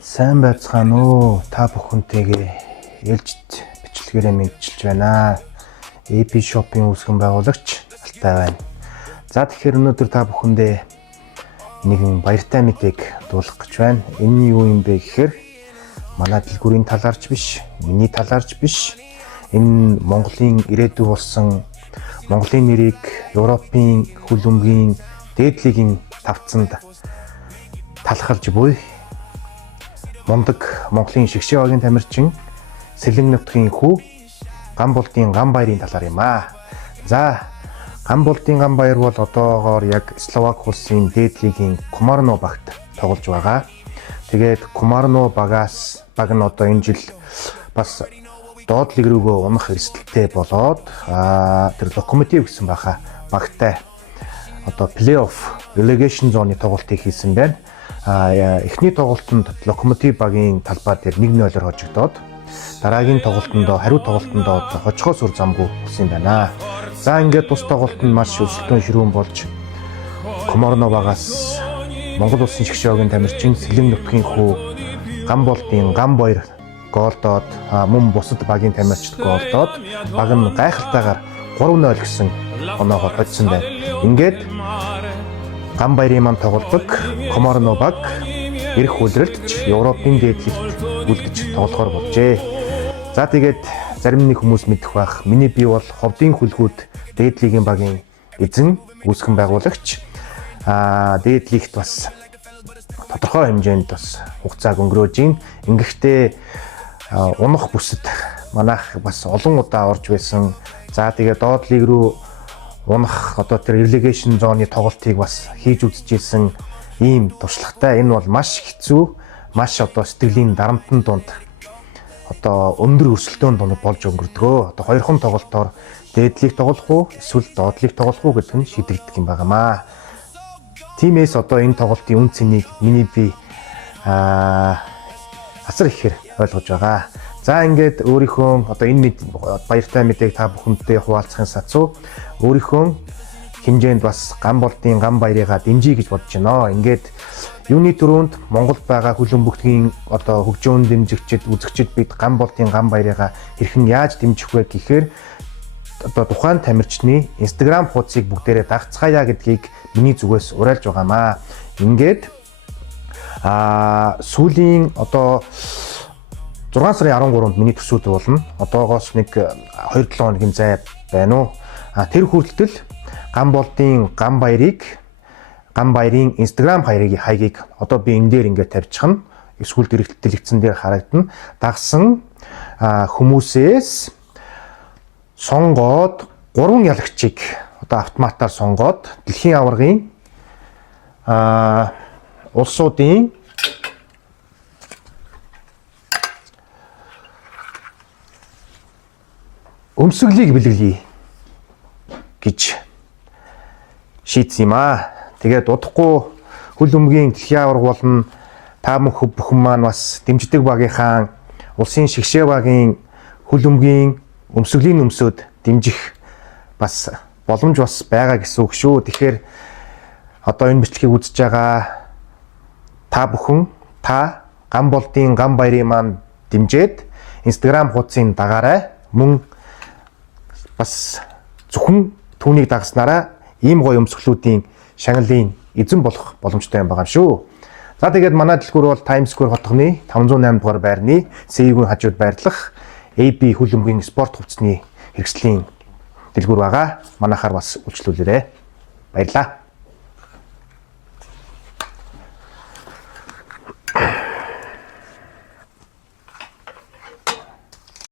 Сайн байцгаана уу? Та бүхэнтэйгээ ээлжид бичлэгээрээ мэдчилж байна. AP Shop-ийн үүсгэн байгуулагч Алтай байна. За тэгэхээр өнөөдөр та бүхэндээ нэгэн баяртай мэдээг дуулгах гэж байна. Энэ юу юм бэ гэхээр манай дэлгүүрийн талаарч биш, миний талаарч биш. Энэ Монголын ирээдүй болсон Монголын нэрийг Европын хөлбөмбөгийн дээд лигийн тавцанд талхалж буй мундаг Монголын шигшээ багийн тамирчин Сэлэн нутгийн хүү Ганболдын Ганбаярын талаар юм аа. За Ганболдын Ганбаяр бол одоогоор яг Словак улсын дээд лигийн Комарно багт тоглож байгаа. Тэгээд Комарно багаас баг нь одоо энэ жил бас доод лиг рүүгөө унах эрсдэлтэй болоод тэр Локомотив гэсэн баха багтай одоо плей-офф relegation зооны тоглолтыг хийсэн байна. Эхний тоглолтод Локомотив багийн талбай дээр 1-0-оор хожигдоод дараагийн тоглолтод хариу тоглолтод хожихоос үр замгүй болсон юм байна. За ингээд тус тоглолтод маш өсөлтөн ширүүн болж Комарно багаас Монгол улсын шигшээ багийн тамирчин Сэлэн нутгийн хүү Ганболдын Ганбаяр голдоод мөн бусад багийн тамирчид голдоод баг нь гайхалтайгаар 3-0 гэсэн оноогоор хоцсон байна. Ингээд Ганбаярын маань тоглодог Комарно баг ирэх үлрэлт Европын дээд лигт үлдэж тоглохоор болжээ. За тэгээд зарим нэг хүмүүс мэдэх байх. Миний бие бол ховдын хөлгүүд дээд лигийн багийн эзэн үүсгэн байгуулагч. Дээд лигт бас тодорхой хэмжээнд бас хугацааг өнгөрөөж ийн. Ингэхдээ унах бүсэд манайх бас олон удаа орж байсан. За тэгээд доод лиг рүү унах одоо тэр relegation зооны тоглолтыг бас хийж үзчихсэн ийм туршлагатай. Энэ бол маш хэцүү, маш одоо сэтгэлийн дарамтны дунд одоо өндөр өрсөлдөөн дунд болж өнгөрдгөө. Одоо хоёрхан тоглолтоор дээд лиг тоглох уу, эсвэл доод лиг тоглох уу гэдэг нь шийдэгдэх юм байнамаа. Тимээс одоо энэ тоглолтын үн цэнийг миний бие асар ихээр ойлгож байгаа. За ингээд өөрийнхөө одоо энэ баяртай мэдээг та бүхэнтэй хуваалцахын сацуу өөрийнхөө хэмжээнд бас Ганболдын Ганбаярыгаа дэмжиж гэж бодож байна. Ингээд юуны төрөнд Монголд байгаа хөлбөмбөгтгийн одоо хөгжөөн дэмжигчид, үзэгчид бид Ганболдын Ганбаярыгаа хэрхэн яаж дэмжих вэ гэхээр одоо тухайн тамирчны Instagram хуудсыг бүгдээрээ дагцгаая гэдгийг миний зүгээс уриалж байгаамаа. Ингээд сүүлийн одоо 6 сарын 13-нд миний төсөөд болно. Одоогоос нэг 2-7 хоногийн зай байна уу. Тэр хүртэл Ганболдын Ганбаярын Instagram хаягийг одоо би энэ дээр ингээд тавьчихна. Эсвэл дэлгэцэн дээр харагдана. Дагсан хүмүүсээс сонгоод 3 ялагчийг одоо автоматар сонгоод дэлхийн аваргын улсуудын өмсгөлийг бэлгэлье гэж шийдсэн юм аа. Тэгээд удахгүй хөлбөмбөгийн дэлхийн аварга болон та бүхэн маань бас дэмждэг багийнхаа улсын шигшээ багийн хөлбөмбөгийн өмсгөлийн өмсөд дэмжих бас боломж бас байгаа гэсэн үг шүү. Тэгэхээр одоо энэ бичлэгийг үзэж байгаа та бүхэн Ганболдын Ганбаярын маань дэмжиж Instagram хуудсыг дагаарай. Мөн бас зөвхөн түүнийг дагснараа ийм гоё өмсгөлүүдийн шагналын эзэн болох боломжтой юм байгаа шүү. За тэгээд манай дэлгүүр бол Times Square хотгоны 508 дугаар байрны CE-ийн хажууд байрлах AB хөлбөмбөгийн спорт хувцсны хэрэгслийн дэлгүүр байгаа. Манайхаар бас үйлчлүүлээрэй. Баярлалаа.